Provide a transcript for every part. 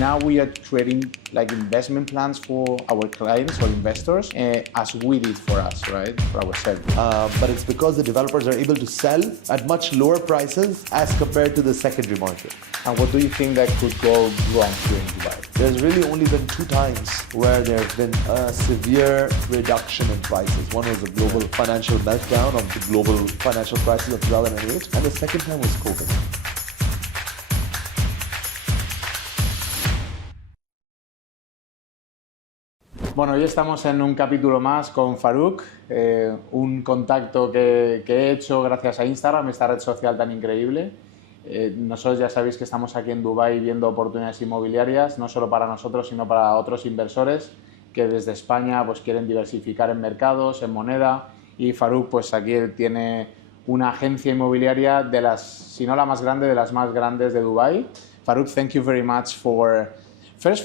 now we are creating like investment plans for our clients or investors as we did for us, right? For ourselves. But it's because the developers are able to sell at much lower prices as compared to the secondary market. And what do you think that could go wrong here in Dubai? There's really only been 2 times where there's been a severe reduction in prices. One was a global financial meltdown of the global financial crisis of 2008, and the second time was COVID. Bueno, hoy estamos en un capítulo más con Farooq, un contacto que he hecho gracias a Instagram, esta red social tan increíble. Nosotros ya sabéis que estamos aquí en Dubái viendo oportunidades inmobiliarias, no solo para nosotros, sino para otros inversores que desde España pues, quieren diversificar en mercados, en moneda, y Farooq pues aquí tiene una agencia inmobiliaria de las, si no la más grande, de las más grandes de Dubái. Farooq, thank you very much for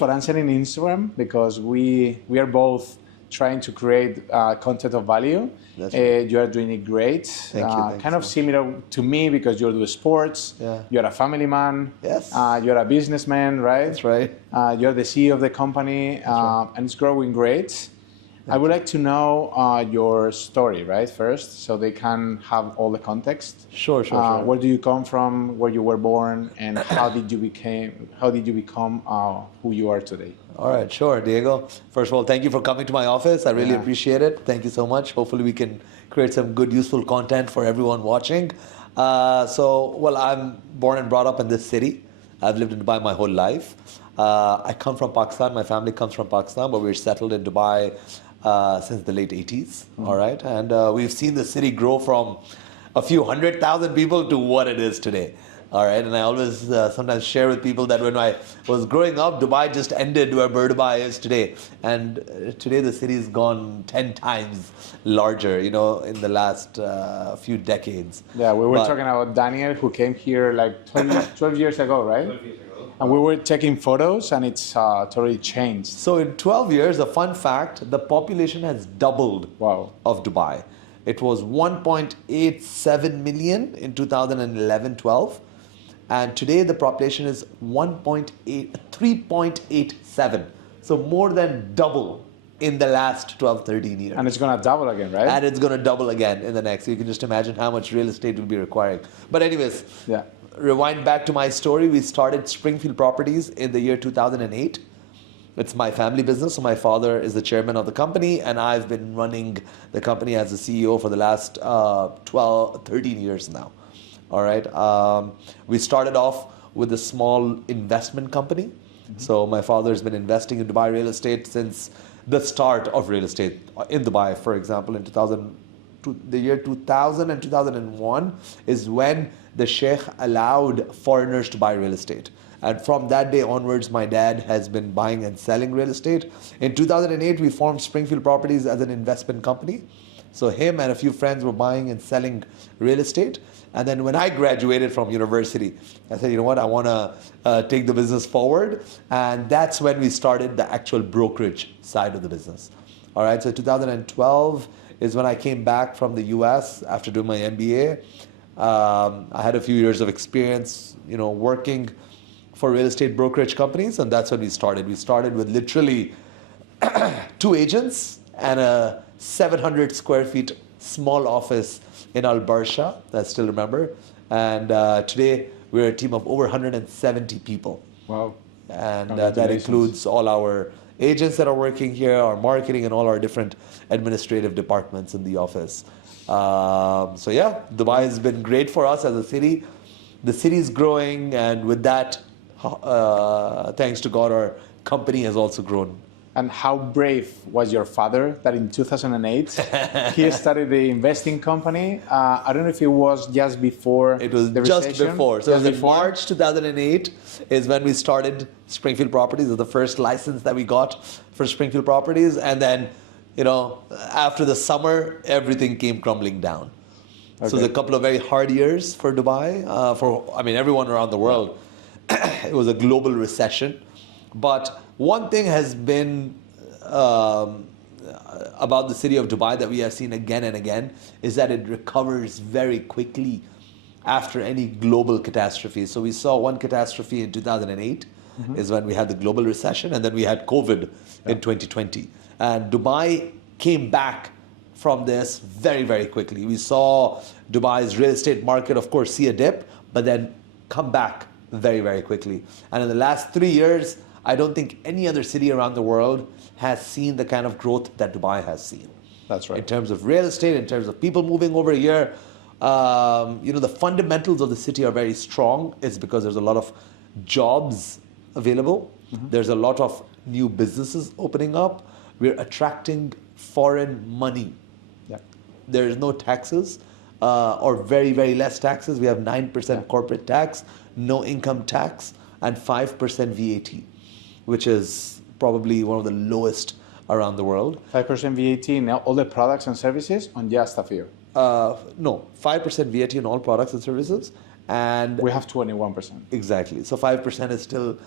answering Instagram, because we are both trying to create content of value. Right. You are doing it great. Thank you. Kind of similar to me because you do sports. Yeah. You're a family man. Yes. You're a businessman, right? That's right. You're the CEO of the company, right. and it's growing great. I would like to know your story, right, first, so they can have all the context. Sure. Where do you come from, where you were born, and how did you become who you are today? All right, sure, Diego. First of all, thank you for coming to my office. I really appreciate it. Thank you so much. Hopefully we can create some good, useful content for everyone watching. Well, I'm born and brought up in this city. I've lived in Dubai my whole life. I come from Pakistan. My family comes from Pakistan, but we're settled in Dubai since the late 80s, all right? And we've seen the city grow from a few 100,000 people to what it is today, all right? And I always sometimes share with people that when I was growing up, Dubai just ended where Dubai is today. And today the city has gone 10 times larger, you know, in the last few decades. Yeah, we were talking about Daniel, who came here like 12 years ago, right? 12 years ago. And we were taking photos, and it's totally changed. So in 12 years, a fun fact, the population has doubled of Dubai. It was 1.87 million in 2011-12. And today the population is 3.87. So more than double in the last 12-13 years. And it's going to double again, right? And it's going to double again in the next. So you can just imagine how much real estate will be requiring. But anyways, rewind back to my story. We started Springfield Properties in the year 2008. It's my family business. So my father is the chairman of the company, and I've been running the company as the CEO for the last 13 years now. All right. We started off with a small investment company. So my father's been investing in Dubai real estate since the start of real estate in Dubai. For example, in the year 2000 and 2001 is when the Sheikh allowed foreigners to buy real estate. And from that day onwards, my dad has been buying and selling real estate. In 2008, we formed Springfield Properties as an investment company. So him and a few friends were buying and selling real estate. And then when I graduated from university, I said, you know what, I want to take the business forward. And that's when we started the actual brokerage side of the business. All right, so 2012 is when I came back from the US after doing my MBA. I had a few years of experience, you know, working for real estate brokerage companies, and that's when we started. We started with literally 2 agents and a 700 square feet small office in Al Barsha, I still remember. And today we're a team of over 170 people. Wow. And that includes all our agents that are working here, our marketing, and all our different administrative departments in the office. So yeah, Dubai has been great for us as a city. The city is growing, and with that, thanks to God, our company has also grown. And how brave was your father that in 2008 he started the investing company? I don't know if it was just before it was the just recession. Before. So it was in March 2008 is when we started Springfield Properties. It was the first license that we got for Springfield Properties. And then, you know, after the summer, everything came crumbling down. Okay. So it was a couple of very hard years for Dubai, everyone around the world. It was a global recession. But one thing has been about the city of Dubai that we have seen again and again is that it recovers very quickly after any global catastrophe. So we saw one catastrophe in 2008 is when we had the global recession, and then we had COVID in 2020. And Dubai came back from this very, very quickly. We saw Dubai's real estate market, of course, see a dip, but then come back very, very quickly. And in the last 3 years, I don't think any other city around the world has seen the kind of growth that Dubai has seen. That's right. In terms of real estate, in terms of people moving over here, the fundamentals of the city are very strong. It's because there's a lot of jobs available. There's a lot of new businesses opening up. We're attracting foreign money. Yeah. There's no taxes, or very, very less taxes. We have 9% corporate tax, no income tax, and 5% VAT, which is probably one of the lowest around the world. 5% VAT in all the products and services on just a few? No, 5% VAT on all products and services. And we have 21%. Exactly. So 5% is still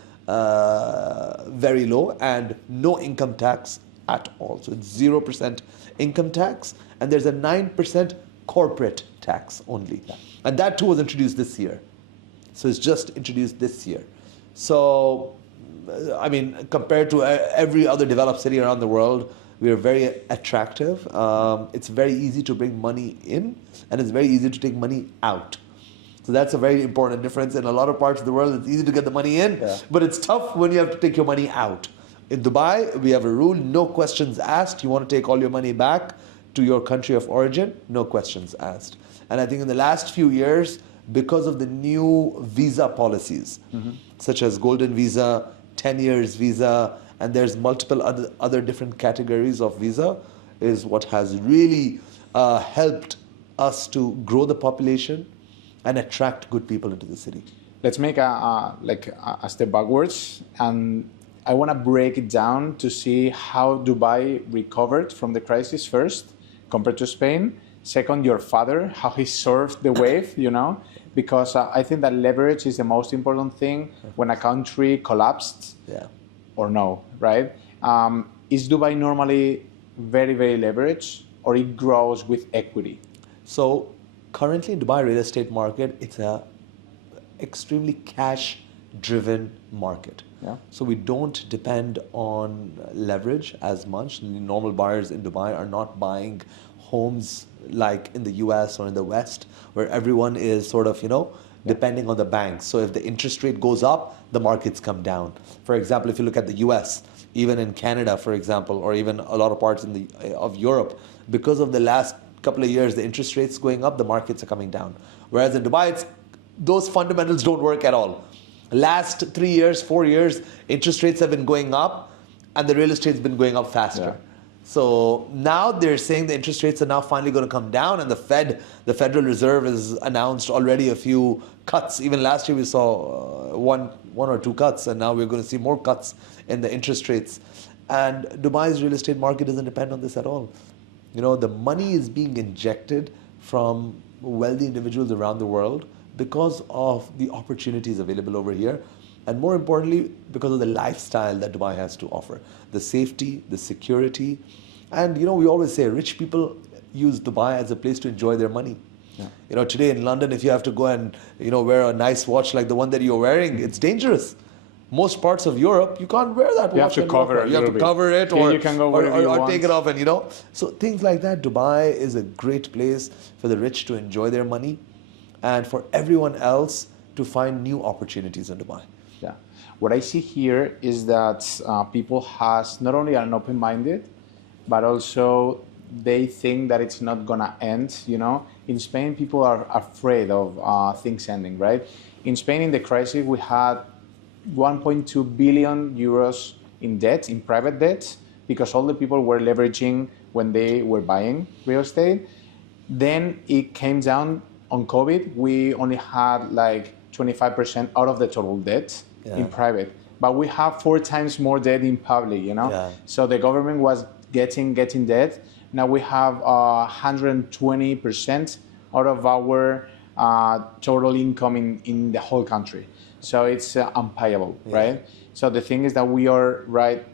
very low, and no income tax at all. So it's 0% income tax, and there's a 9% corporate tax only. And that too was introduced this year. So it's just introduced this year. So, I mean, compared to every other developed city around the world, we are very attractive. It's very easy to bring money in, and it's very easy to take money out. So that's a very important difference. In a lot of parts of the world, it's easy to get the money in, but it's tough when you have to take your money out. In Dubai, we have a rule, no questions asked. You want to take all your money back to your country of origin, no questions asked. And I think in the last few years, because of the new visa policies, such as golden visa, 10 years visa, and there's multiple other different categories of visa, is what has really helped us to grow the population and attract good people into the city. Let's make a step backwards, and I want to break it down to see how Dubai recovered from the crisis first, compared to Spain. Second, your father, how he surfed the wave, because I think that leverage is the most important thing when a country collapsed, or no, right? Is Dubai normally very, very leveraged, or it grows with equity? So currently in Dubai real estate market, it's a extremely cash-driven market. So we don't depend on leverage as much. Normal buyers in Dubai are not buying homes like in the US or in the West, where everyone is sort of, depending on the banks. So if the interest rate goes up, the markets come down. For example, if you look at the US, even in Canada, for example, or even a lot of parts of Europe, because of the last couple of years, the interest rates going up, the markets are coming down. Whereas in Dubai, those fundamentals don't work at all. Last 3 years, 4 years, interest rates have been going up, and the real estate's been going up faster. So now they're saying the interest rates are now finally going to come down, and the Federal Reserve has announced already a few cuts. Even last year we saw one or two cuts, and now we're going to see more cuts in the interest rates. And Dubai's real estate market doesn't depend on this at all. The money is being injected from wealthy individuals around the world because of the opportunities available over here, and more importantly, because of the lifestyle that Dubai has to offer. The safety, the security, and we always say rich people use Dubai as a place to enjoy their money. Today in London, if you have to go and wear a nice watch like the one that you're wearing, it's dangerous. Most parts of Europe, you can't wear that watch. You have to cover it. You have to cover it, or you can go wherever you want. want. Take it off, and So things like that. Dubai is a great place for the rich to enjoy their money, and for everyone else to find new opportunities in Dubai. Yeah. What I see here is that people has not only an open-minded, but also they think that it's not gonna end. In Spain, people are afraid of things ending, right? In Spain, in the crisis, we had 1.2 billion euros in debt, in private debt, because all the people were leveraging when they were buying real estate. Then it came down on COVID. We only had like 25% out of the total debt in private, but we have 4 times more debt in public, So the government was getting debt. Now we have 120% out of our total income in the whole country. So it's unpayable, right? So the thing is that we are right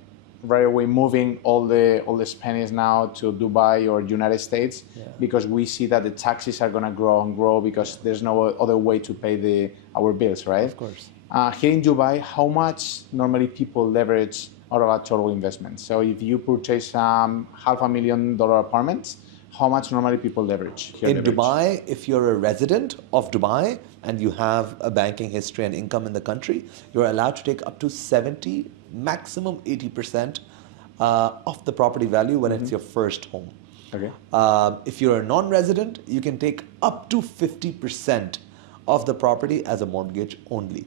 away moving all the Spanish now to Dubai or United States because we see that the taxes are going to grow and grow because there's no other way to pay our bills, right? Of course. Here in Dubai, how much normally people leverage out of a total investment? So if you purchase $500,000 apartments, how much normally people leverage? In Dubai, if you're a resident of Dubai and you have a banking history and income in the country, you're allowed to take up to 70, maximum 80% of the property value when it's your first home. Okay. If you're a non-resident, you can take up to 50% of the property as a mortgage only.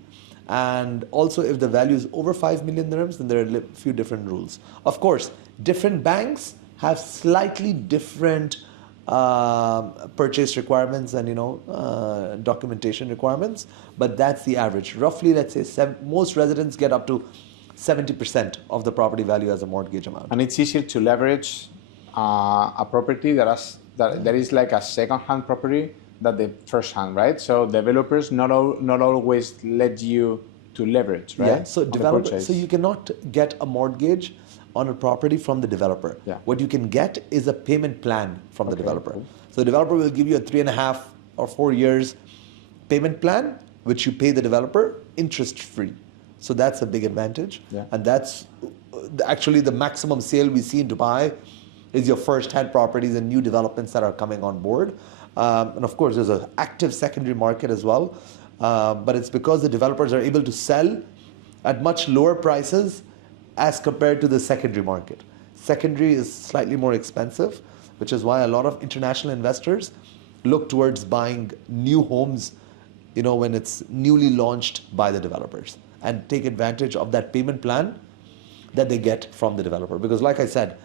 And also, if the value is over 5 million dirhams, then there are a few different rules. Of course, different banks have slightly different purchase requirements and documentation requirements, but that's the average. Roughly, let's say most residents get up to 70% of the property value as a mortgage amount. And it's easier to leverage a property that is like a second-hand property than the first-hand, right? So developers not always let you to leverage, right? Yeah. So you cannot get a mortgage on a property from the developer. Yeah. What you can get is a payment plan from the developer. Cool. So the developer will give you a 3.5 or 4 years payment plan, which you pay the developer interest-free. So that's a big advantage. Yeah. And that's actually the maximum sale we see in Dubai is your first-hand properties and new developments that are coming on board. And of course, there's an active secondary market as well. But it's because the developers are able to sell at much lower prices as compared to the secondary market. Secondary is slightly more expensive, which is why a lot of international investors look towards buying new homes, when it's newly launched by the developers, and take advantage of that payment plan that they get from the developer. Because like I said,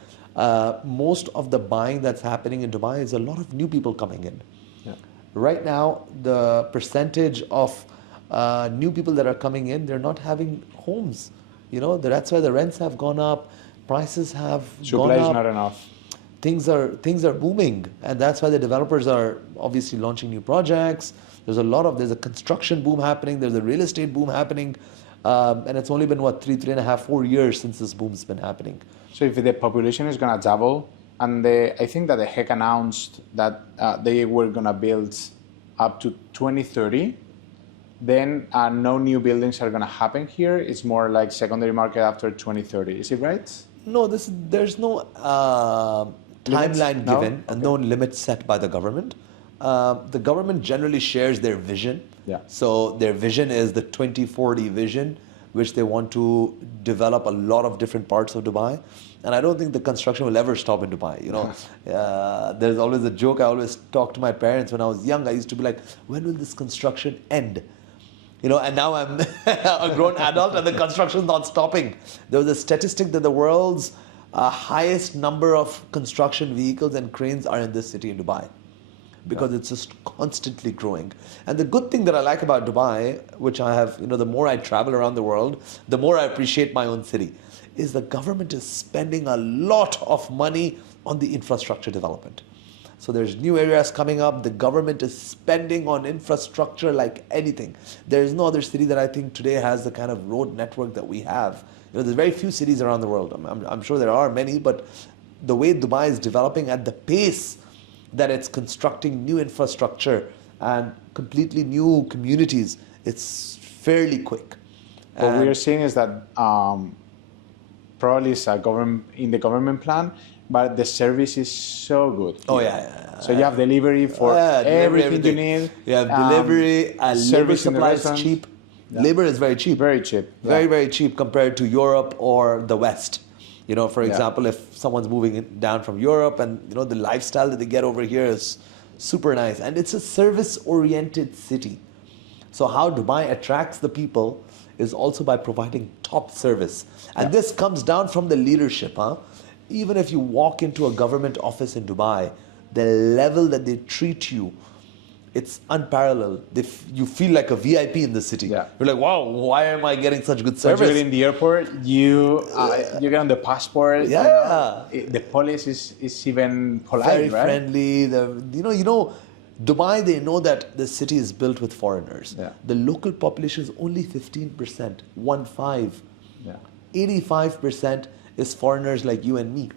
most of the buying that's happening in Dubai is a lot of new people coming in. Yeah. Right now, the percentage of new people that are coming in, they're not having homes. That's why the rents have gone up, prices have gone up. Supply is not enough. Things are booming, and that's why the developers are obviously launching new projects. There's a construction boom happening. There's a real estate boom happening, and it's only been 3.5, 4 years since this boom's been happening. So if the population is gonna double, and I think that the HEC announced that they were gonna build up to 2030, then no new buildings are gonna happen here. It's more like secondary market after 2030. Is it right? No, there's no timeline given and no limit set by the government. The government generally shares their vision. Yeah. So their vision is the 2040 vision, which they want to develop a lot of different parts of Dubai. And I don't think the construction will ever stop in Dubai. There's always a joke. I always talk to my parents when I was young. I used to be like, when will this construction end? And now I'm a grown adult and the construction's not stopping. There was a statistic that the world's highest number of construction vehicles and cranes are in this city in Dubai, because it's just constantly growing. And the good thing that I like about Dubai, which I have, the more I travel around the world, the more I appreciate my own city, is the government is spending a lot of money on the infrastructure development. So there's new areas coming up. The government is spending on infrastructure like anything. There's no other city that I think today has the kind of road network that we have. There's very few cities around the world. I'm sure there are many, but the way Dubai is developing at the pace that it's constructing new infrastructure and completely new communities, it's fairly quick. What we are seeing is that probably it's in the government plan, but the service is so good. Oh, yeah. So you have delivery for everything you need. You have delivery, labor supply is cheap. Yeah. Labor is very cheap. Very cheap. Very, very cheap compared to Europe or the West. For example, if someone's moving down from Europe and, the lifestyle that they get over here is super nice. And it's a service-oriented city. So how Dubai attracts the people is also by providing top service. And this comes down from the leadership. Even if you walk into a government office in Dubai, the level that they treat you, it's unparalleled. You feel like a VIP in the city. Yeah. You're like, wow, why am I getting such good service? When you're in the airport, you get on the passport. Yeah. The police is even polite, very right? Friendly. Dubai, they know that the city is built with foreigners. Yeah. The local population is only 15%, 1.5. Yeah. 85% is foreigners like you and me.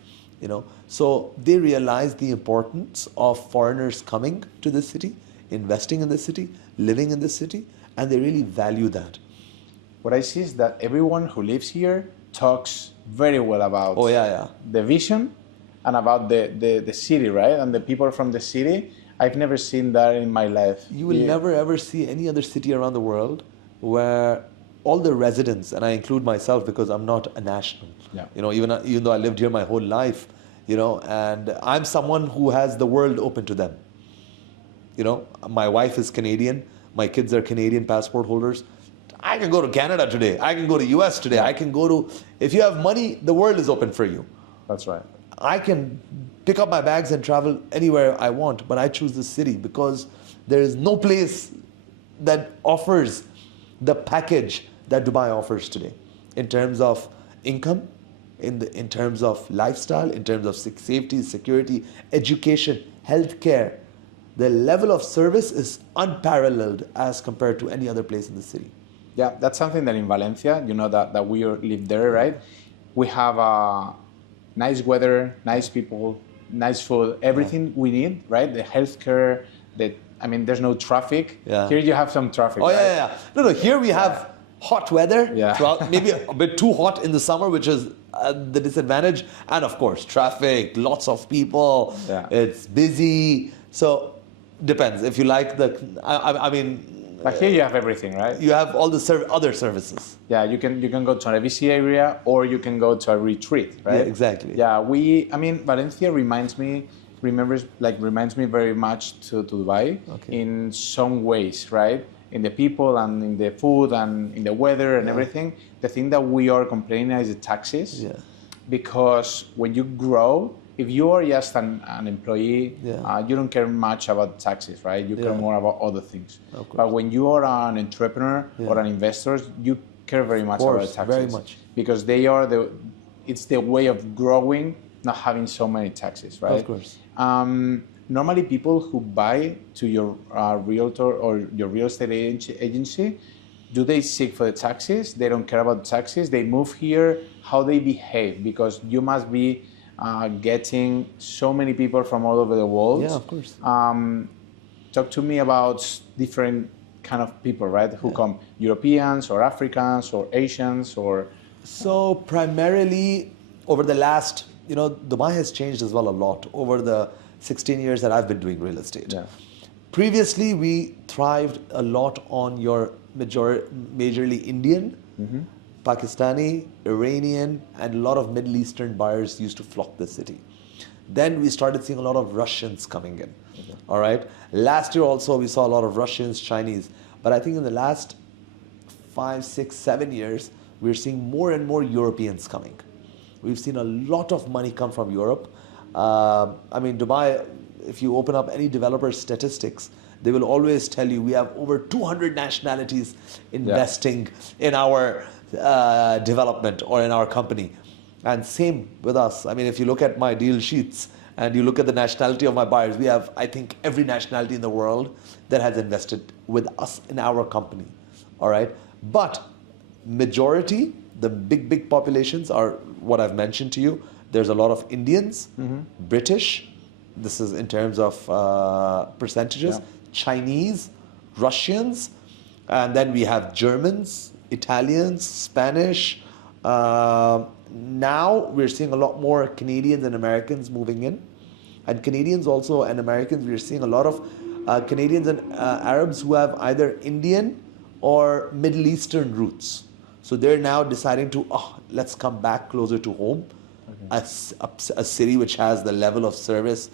So they realize the importance of foreigners coming to the city, investing in the city, living in the city, and they really value that. what I see is that everyone who lives here talks very well about the vision and about the city, right? And the people from the city. I've never seen that in my life. You will never ever see any other city around the world where all the residents, and I include myself because I'm not a national, you know, even though I lived here my whole life, you know, and I'm someone who has the world open to them. You know, my wife is Canadian, my kids are Canadian passport holders. I can go to Canada today, I can go to US today, I can go to, if you have money, the world is open for you. That's right. I can pick up my bags and travel anywhere I want, but I choose this city because there is no place that offers the package that Dubai offers today in terms of income, in terms of lifestyle, in terms of safety, security, education, healthcare. The level of service is unparalleled as compared to any other place in the city. Yeah, that's something that in Valencia, you know, that we live there, right? We have nice weather, nice people, nice food, everything we need, right? The healthcare, I mean, there's no traffic. Here you have some traffic. Oh, right? No, here we have hot weather, throughout, maybe a bit too hot in the summer, which is the disadvantage. And of course, traffic, lots of people, it's busy. So, depends. If you like I mean, but here you have everything, right? You have all the other services. Yeah, you can go to a busy area or you can go to a retreat, right? Yeah, exactly. Yeah, I mean, Valencia reminds me very much to Dubai in some ways, right? In the people and in the food and in the weather and everything. The thing that we are complaining is the taxes. Yeah. Because when you grow, if you are just an employee, you don't care much about taxes, right? You care more about other things. But when you are an entrepreneur or an investor, you care very much about taxes. Very much. Because it's the way of growing, not having so many taxes, right? Of course. Normally people who buy to your realtor or your real estate agency, do they seek for the taxes? They don't care about the taxes. They move here, how they behave, because you must be getting so many people from all over the world. Yeah, of course. Talk to me about different kind of people, right? Who come, Europeans or Africans or Asians or... So primarily over the last, you know, Dubai has changed as well a lot over the 16 years that I've been doing real estate. Yeah. Previously, we thrived a lot on your majorly Indian, Pakistani, Iranian, and a lot of Middle Eastern buyers used to flock the city. Then we started seeing a lot of Russians coming in. All right. Last year also we saw a lot of Russians, Chinese. But I think in the last 5, 6, 7 years, we're seeing more and more Europeans coming. We've seen a lot of money come from Europe. I mean, Dubai, if you open up any developer's statistics, they will always tell you we have over 200 nationalities investing in our development or in our company. And same with us. I mean, if you look at my deal sheets and you look at the nationality of my buyers, we have, I think, every nationality in the world that has invested with us in our company. All right. But majority, the big populations are what I've mentioned to you. There's a lot of Indians, British, this is in terms of percentages, Chinese, Russians, and then we have Germans, Italians, Spanish. Now we're seeing a lot more Canadians and Americans moving in. And Canadians also and Americans, we're seeing a lot of Canadians and Arabs who have either Indian or Middle Eastern roots. So they're now deciding to, let's come back closer to home. A city which has the level of service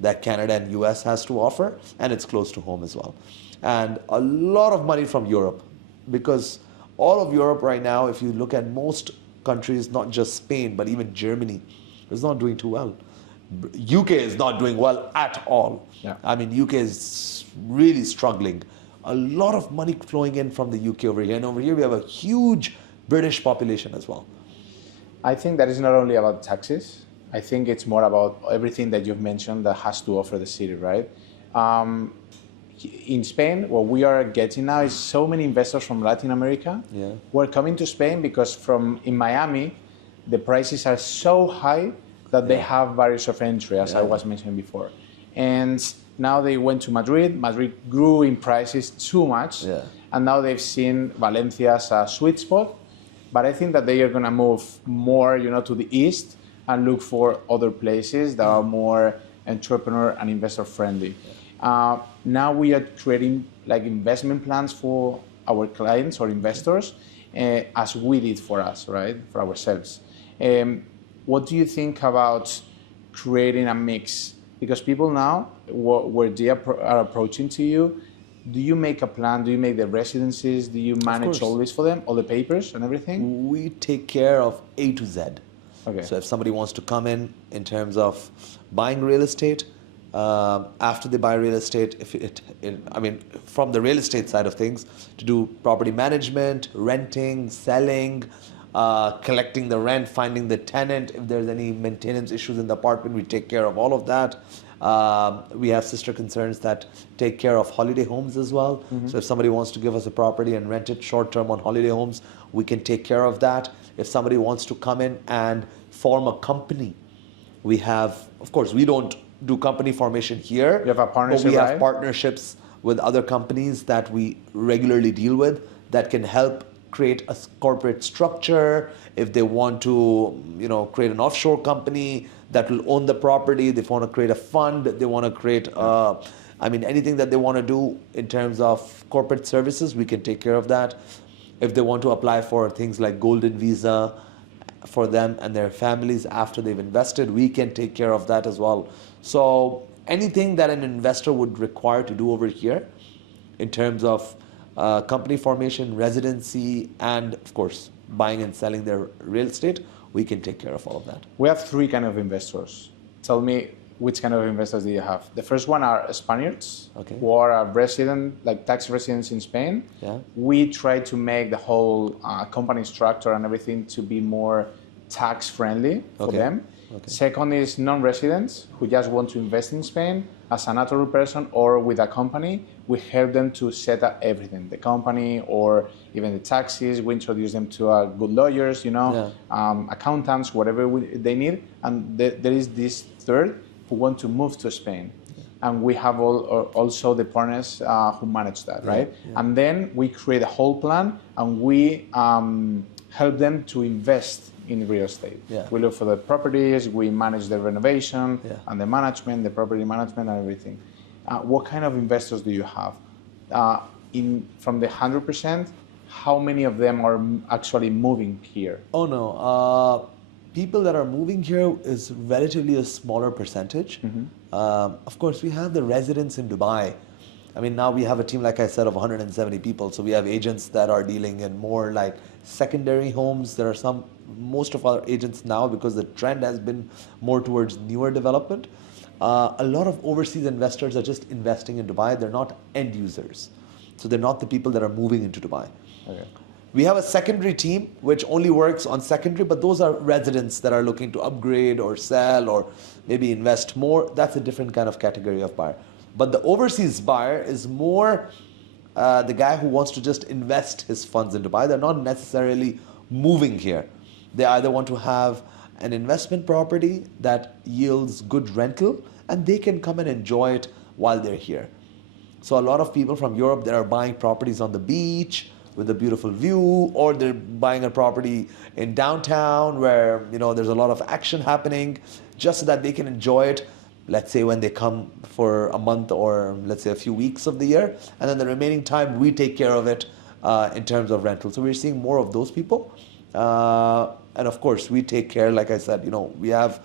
that Canada and US has to offer, and it's close to home as well. And a lot of money from Europe, because all of Europe right now, if you look at most countries, not just Spain, but even Germany, is not doing too well. UK is not doing well at all. I mean, UK is really struggling. A lot of money flowing in from the UK over here, and over here we have a huge British population as well. I think that is not only about taxes. I think it's more about everything that you've mentioned that has to offer the city, right? In Spain, what we are getting now is so many investors from Latin America who are coming to Spain because in Miami, the prices are so high that they have barriers of entry, as I was mentioning before. and now they went to Madrid. Madrid grew in prices too much, and now they've seen Valencia as a sweet spot. But I think that they are going to move more, to the east and look for other places that are more entrepreneur and investor friendly. Now we are creating like investment plans for our clients or investors, as we did for us, right, for ourselves. What do you think about creating a mix? Because people now, where they are approaching to you, do you make a plan? Do you make the residencies? Do you manage all this for them, all the papers and everything? We take care of A to Z. Okay. So if somebody wants to come in terms of buying real estate, after they buy real estate, from the real estate side of things, to do property management, renting, selling, collecting the rent, finding the tenant. If there's any maintenance issues in the apartment, we take care of all of that. We have sister concerns that take care of holiday homes as well. So if somebody wants to give us a property and rent it short term on holiday homes, we can take care of that. If somebody wants to come in and form a company, we have, of course, we don't do company formation here. You have a partnership, but we have right? partnerships with other companies that we regularly deal with that can help create a corporate structure. If they want to, create an offshore company that will own the property, they want to create a fund, they want to create, anything that they want to do in terms of corporate services, we can take care of that. If they want to apply for things like golden visa for them and their families after they've invested, we can take care of that as well. So anything that an investor would require to do over here in terms of company formation, residency, and of course, buying and selling their real estate, we can take care of all of that. We have three kind of investors. Tell me, which kind of investors do you have? The first one are Spaniards, who are a resident, like tax residents in Spain. Yeah. We try to make the whole company structure and everything to be more tax friendly for them. Second is non-residents who just want to invest in Spain as a natural person or with a company. We help them to set up everything, the company or even the taxes. We introduce them to good lawyers, accountants, whatever they need. And there is this third who want to move to Spain. And we have also the partners who manage that, right? And then we create a whole plan and we help them to invest in real estate. We look for the properties, we manage the renovation and the management, the property management and everything. What kind of investors do you have? From the 100%, how many of them are actually moving here? Oh no, people that are moving here is relatively a smaller percentage. Of course, we have the residents in Dubai. Now we have a team, like I said, of 170 people. So we have agents that are dealing in more like secondary homes. There are most of our agents now, because the trend has been more towards newer development. A lot of overseas investors are just investing in Dubai. They're not end users. So they're not the people that are moving into Dubai. We have a secondary team which only works on secondary, but those are residents that are looking to upgrade or sell or maybe invest more. That's a different kind of category of buyer. But the overseas buyer is more the guy who wants to just invest his funds in Dubai. They're not necessarily moving here. They either want to have an investment property that yields good rental and they can come and enjoy it while they're here. So a lot of people from Europe that are buying properties on the beach with a beautiful view, or they're buying a property in downtown where there's a lot of action happening, just so that they can enjoy it, let's say when they come for a month or let's say a few weeks of the year, and then the remaining time we take care of it in terms of rental. So we're seeing more of those people. And of course, we take care, like I said, we have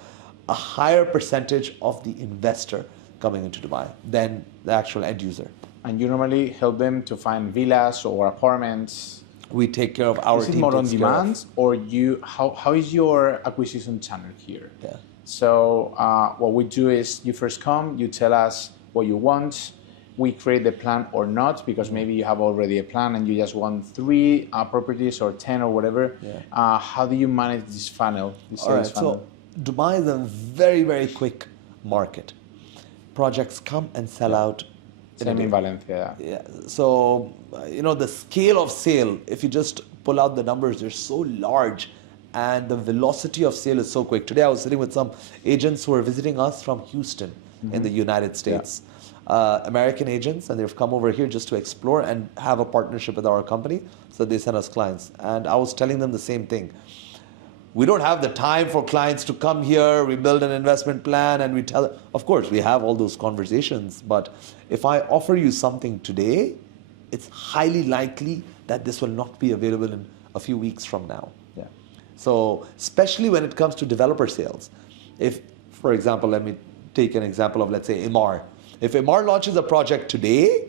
a higher percentage of the investor coming into Dubai than the actual end user. And you normally help them to find villas or apartments? We take care of our team. Is it more on demand, or how is your acquisition channel here? So what we do is you first come, you tell us what you want, we create the plan or not, because maybe you have already a plan and you just want 3 properties or 10 or whatever. How do you manage this funnel, this sales funnel? So Dubai is a very, very quick market. Projects come and sell out. Same in Valencia. So, the scale of sale, if you just pull out the numbers, they're so large and the velocity of sale is so quick. Today I was sitting with some agents who are visiting us from Houston. in the United States. American agents, and they've come over here just to explore and have a partnership with our company, so they send us clients. And I was telling them the same thing. We don't have the time for clients to come here, we build an investment plan and we tell, of course we have all those conversations, but if I offer you something today, it's highly likely that this will not be available in a few weeks from now. Yeah. So especially when it comes to developer sales, if, for example, let me take an example of, let's say, Emaar. If Emaar launches a project today,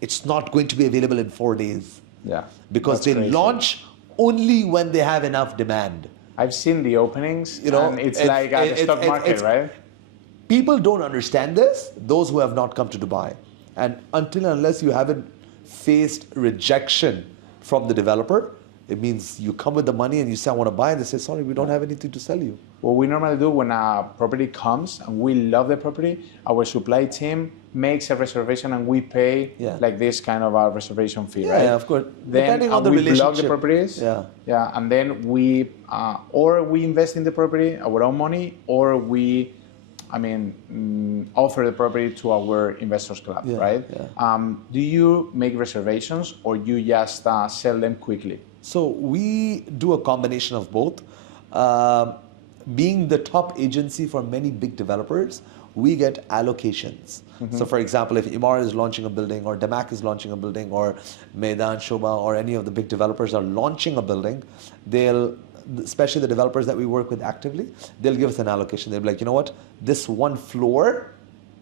it's not going to be available in 4 days. Yeah. Because they launch only when they have enough demand. I've seen the openings, and it's like at the stock market, right? People don't understand this, those who have not come to Dubai. And until and unless you haven't faced rejection from the developer, it means you come with the money and you say, I want to buy, and they say, sorry, we don't have anything to sell you. What we normally do when a property comes and we love the property, our supply team makes a reservation and we pay like this kind of a reservation fee, right? Yeah, of course. Then depending on the we relationship. block the properties, and then we, or we invest in the property, our own money, or we, offer the property to our investors club, right? Yeah. Do you make reservations or you just sell them quickly? So we do a combination of both. Being the top agency for many big developers, we get allocations. So for example, if Emaar is launching a building, or Damac is launching a building, or Meydan Shoba, or any of the big developers are launching a building, they'll, especially the developers that we work with actively, they'll give us an allocation. They'll be like, you know what, this one floor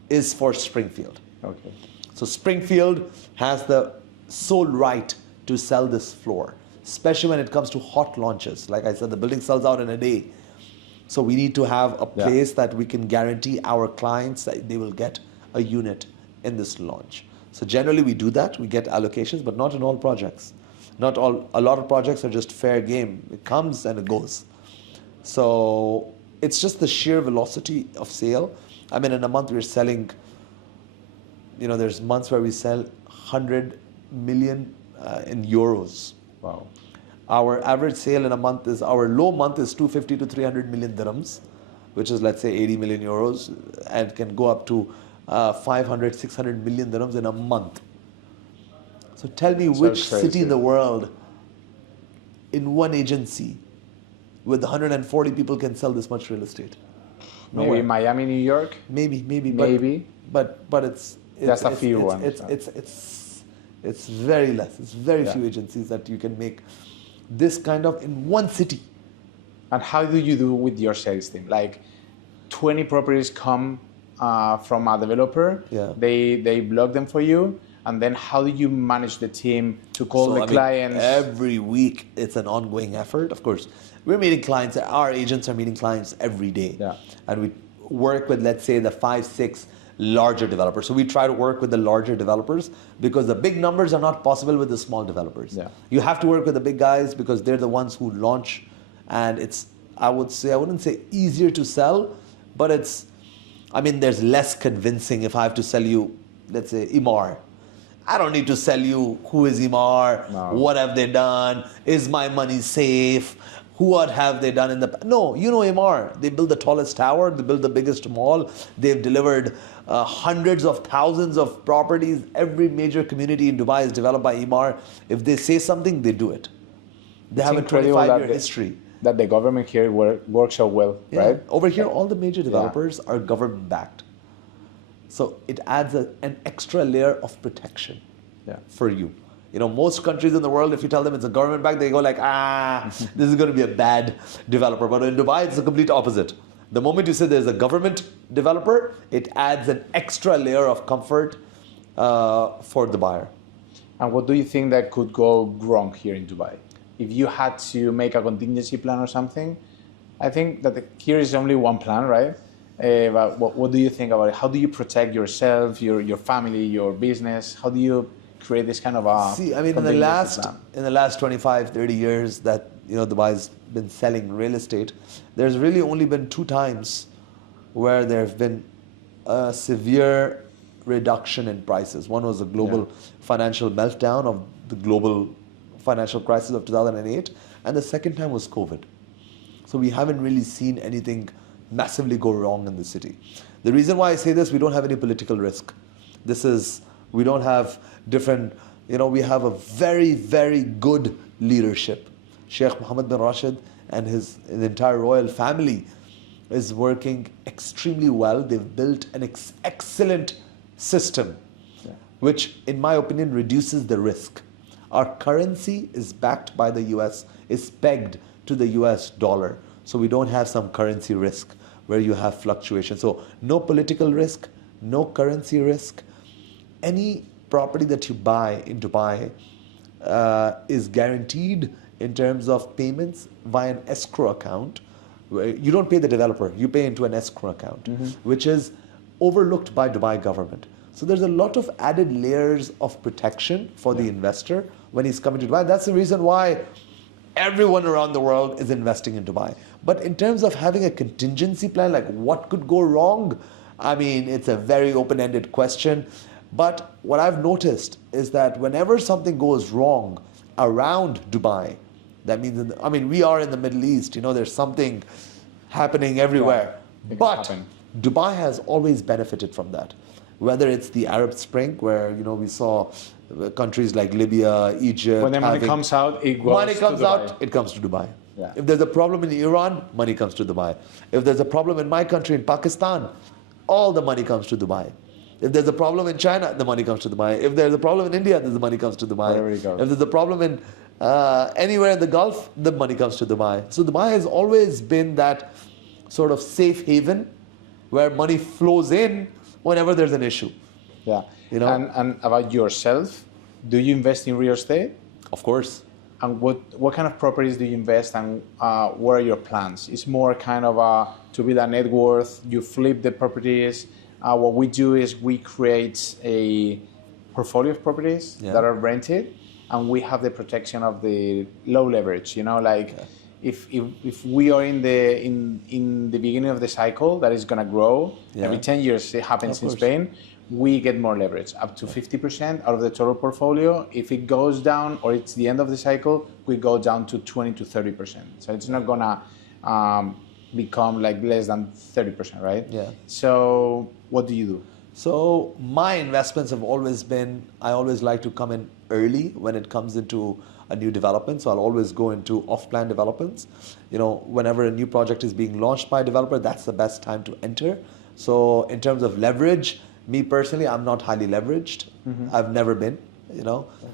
is for Springfield. Okay. So Springfield has the sole right to sell this floor, especially when it comes to hot launches. Like I said, the building sells out in a day. So we need to have a place that we can guarantee our clients that they will get a unit in this launch. So generally we do that, we get allocations, but not in all projects. Not all, a lot of projects are just fair game. It comes and it goes. So it's just the sheer velocity of sale. In a month we're selling, there's months where we sell 100 million in euros. Wow. Our average sale in a month is, our low month is 250 to 300 million dirhams, which is, let's say, 80 million euros, and can go up to 500, 600 million dirhams in a month. So tell me which city in the world, in one agency, with 140 people can sell this much real estate? Maybe Miami, New York? Maybe. But it's just a few ones. It's very less. It's very few agencies that you can make this kind of in one city. And how do you do with your sales team? Like 20 properties come from a developer, they block them for you, and then how do you manage the team to call the clients? Every week it's an ongoing effort. Of course, we're meeting clients, our agents are meeting clients every day. And we work with, let's say, the 5, 6 larger developers. So we try to work with the larger developers because the big numbers are not possible with the small developers. You have to work with the big guys because they're the ones who launch, and it's, I wouldn't say easier to sell, but it's, there's less convincing. If I have to sell you, let's say, Emaar, I don't need to sell you who is Emaar, what have they done, is my money safe, what have they done in the past? No, you know Emaar. They build the tallest tower, they build the biggest mall, they've delivered hundreds of thousands of properties. Every major community in Dubai is developed by Emaar. If they say something, they do it. They have a 25-year history. That the government here works so well, right? Over here, all the major developers are government-backed. So it adds an extra layer of protection for you. Most countries in the world, if you tell them it's a government bank, they go like, this is going to be a bad developer. But in Dubai, it's the complete opposite. The moment you say there's a government developer, it adds an extra layer of comfort for the buyer. And what do you think that could go wrong here in Dubai? If you had to make a contingency plan or something, I think that here is only one plan, right? But what do you think about it? How do you protect yourself, your family, your business? How do you create this kind of a in the last 25, 30 years that Dubai's been selling real estate, there's really only been 2 times where there have been a severe reduction in prices. One was the global financial meltdown of the global financial crisis of 2008, and the second time was COVID. So we haven't really seen anything massively go wrong in the city. The reason why I say this, we don't have any political risk. We don't have different, we have a very, very good leadership. Sheikh Mohammed bin Rashid and the entire royal family is working extremely well. They've built an excellent system, which in my opinion reduces the risk. Our currency is backed by the US, is pegged to the US dollar. So we don't have some currency risk where you have fluctuation. So no political risk, no currency risk. Any property that you buy in Dubai is guaranteed in terms of payments via an escrow account. You don't pay the developer, you pay into an escrow account, which is overlooked by Dubai government. So there's a lot of added layers of protection for the investor when he's coming to Dubai. That's the reason why everyone around the world is investing in Dubai. But in terms of having a contingency plan, like what could go wrong, I mean, it's a very open-ended question. But what I've noticed is that whenever something goes wrong around Dubai, that means, we are in the Middle East, there's something happening everywhere. But Dubai has always benefited from that. Whether it's the Arab Spring, where we saw countries like Libya, Egypt. When the money comes out, it comes to Dubai. Yeah. If there's a problem in Iran, money comes to Dubai. If there's a problem in my country, in Pakistan, all the money comes to Dubai. If there's a problem in China, the money comes to Dubai. If there's a problem in India, the money comes to Dubai. There we go. If there's a problem in anywhere in the Gulf, the money comes to Dubai. So Dubai has always been that sort of safe haven where money flows in whenever there's an issue. Yeah. And about yourself, do you invest in real estate? Of course. And what kind of properties do you invest, and what are your plans? It's more kind of to build a net worth, you flip the properties. What we do is we create a portfolio of properties that are rented, and we have the protection of the low leverage. If we are in the beginning of the cycle that is going to grow, every 10 years it happens in Spain, we get more leverage, up to 50% out of the total portfolio. If it goes down or it's the end of the cycle, we go down to 20 to 30%. So it's not going to become like less than 30%, right? Yeah. So what do you do? So my investments have always been, I always like to come in early when it comes into a new development. So I'll always go into off-plan developments. Whenever a new project is being launched by a developer, that's the best time to enter. So in terms of leverage, me personally, I'm not highly leveraged. I've never been,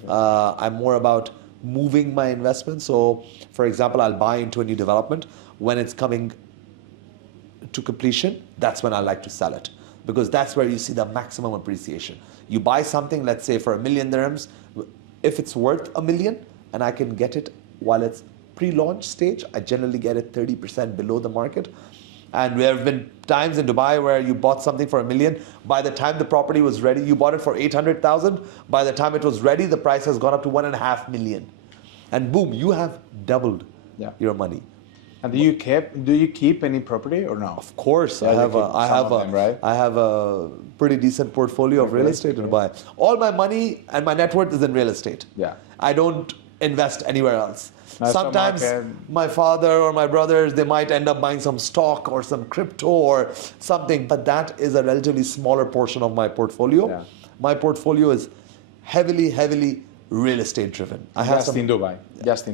I'm more about moving my investment. So for example, I'll buy into a new development. When it's coming to completion, that's when I like to sell it, because that's where you see the maximum appreciation. You buy something, let's say for $1 million dirhams, if it's worth $1 million and I can get it while it's pre-launch stage, I generally get it 30% below the market. And there have been times in Dubai where you bought something for $1 million. By the time the property was ready, you bought it for 800,000. By the time it was ready, the price has gone up to $1.5 million. And boom, you have doubled your money. And do you keep any property or no? Of course, I have a pretty decent portfolio of real estate in Dubai. All my money and my net worth is in real estate. Yeah. I don't invest anywhere else. Sometimes my father or my brothers, they might end up buying some stock or some crypto or something, but that is a relatively smaller portion of my portfolio. Yeah. My portfolio is heavily real estate driven. I have in Dubai.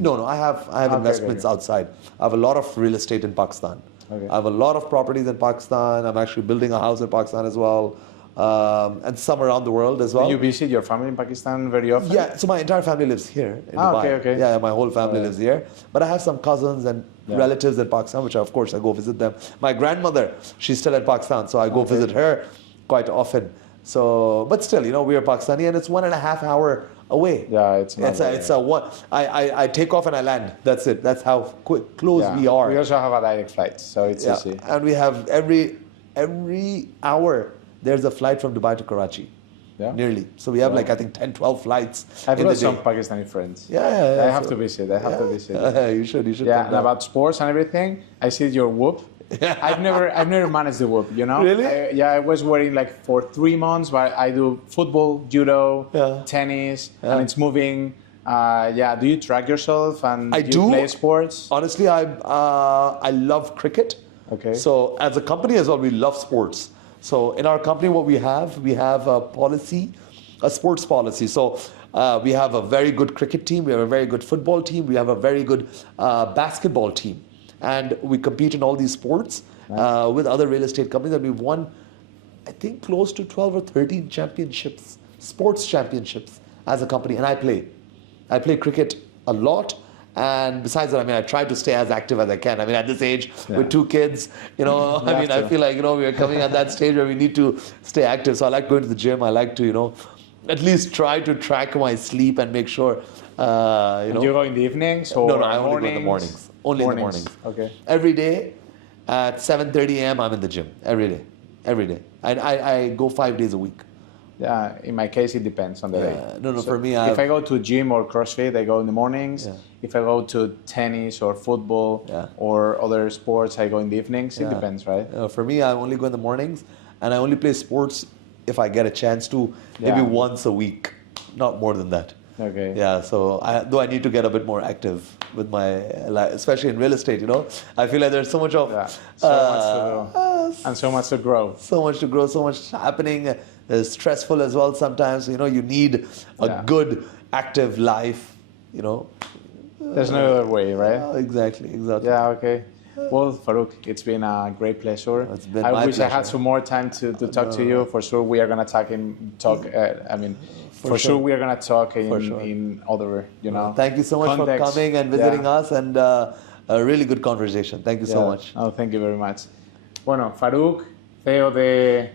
No, I have investments outside. I have a lot of real estate in Pakistan. Okay. I have a lot of properties in Pakistan. I'm actually building a house in Pakistan as well. And some around the world as well. Do you visit your family in Pakistan very often? Yeah, so my entire family lives here in Dubai. Okay. Yeah, my whole family lives here. But I have some cousins and relatives in Pakistan, which of course I go visit them. My grandmother, she's still in Pakistan, so I go visit her quite often. So, but still, we are Pakistani, and it's 1.5 hours away. Yeah, I take off and I land. That's it. That's how close we are. We also have a direct flight, so it's easy. And we have every hour there's a flight from Dubai to Karachi. Yeah. Nearly. So we have I think 10, 12 flights. I've got some Pakistani friends. Yeah. I have to visit. You should. Yeah, and about sports and everything, I see your whoop. I've never managed the whoop, Really? I was wearing for 3 months, but I do football, judo, tennis, and it's moving. Do you track yourself and do you play sports? Honestly, I love cricket. Okay. So as a company as well, we love sports. So in our company, what we have a policy, a sports policy. So we have a very good cricket team, we have a very good football team, we have a very good basketball team. And we compete in all these sports with other real estate companies. And we've won, I think, close to 12 or 13 championships, sports championships as a company. And I play cricket a lot. And besides that, I mean, I try to stay as active as I can. I mean, at this age, with 2 kids, you know, I mean, I feel like, you know, we are coming at that stage where we need to stay active. So I like going to the gym. I like to, you know, at least try to track my sleep and make sure, you know. Do you go in the evenings or No, I only go in the mornings. Only in the mornings. Okay. Every day at 7:30 a.m., I'm in the gym. Every day. Every day. I go 5 days a week. Yeah, in my case, it depends on the day. No, so for me, if I go to gym or CrossFit, I go in the mornings. If I go to tennis or football or other sports, I go in the evenings. It depends, right? For me, I only go in the mornings, and I only play sports if I get a chance to, maybe once a week, not more than that. Okay. Yeah, so though I need to get a bit more active with my life, especially in real estate, you know. I feel like there's so much of... so much to do. And so much to grow. So much to grow, so much happening. It's stressful as well sometimes. You know, you need a good, active life, you know. There's no other way, right? Exactly. Yeah, okay. Well, Farooq, it's been a great pleasure. It's been I my wish pleasure. I had some more time to talk to you. For sure, we are going to talk. I mean, for sure, we are going to talk in other, you know. Thank you so much for coming and visiting us, and a really good conversation. Thank you so much. Oh, thank you very much. Bueno, Farooq, CEO de...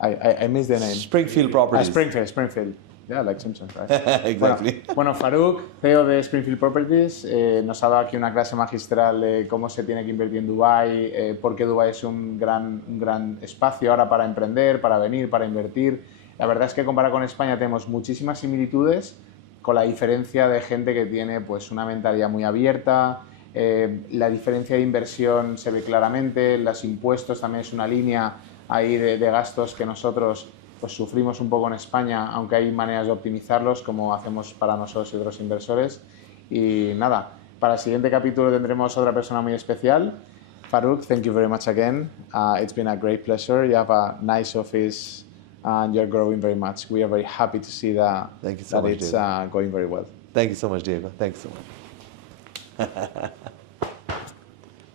I missed the name. Springfield Properties. Springfield. Yeah, like Simpsons, right? Exactly. Bueno, Farooq, CEO de Springfield Properties, nos ha dado aquí una clase magistral de cómo se tiene que invertir en Dubái, por qué Dubái es un gran espacio ahora para emprender, para venir, para invertir. La verdad es que comparado con España tenemos muchísimas similitudes, con la diferencia de gente que tiene pues una mentalidad muy abierta. La diferencia de inversión se ve claramente, los impuestos también es una línea ahí de gastos que nosotros pues sufrimos un poco en España, aunque hay maneras de optimizarlos como hacemos para nosotros y otros inversores. Y nada, para el siguiente capítulo tendremos otra persona muy especial. Farooq, thank you very much again. It's been a great pleasure. You have a nice office and you're growing very much. We are very happy to see that, Thank you so much, it's going very well. Thank you so much, Diego. Thank you so much.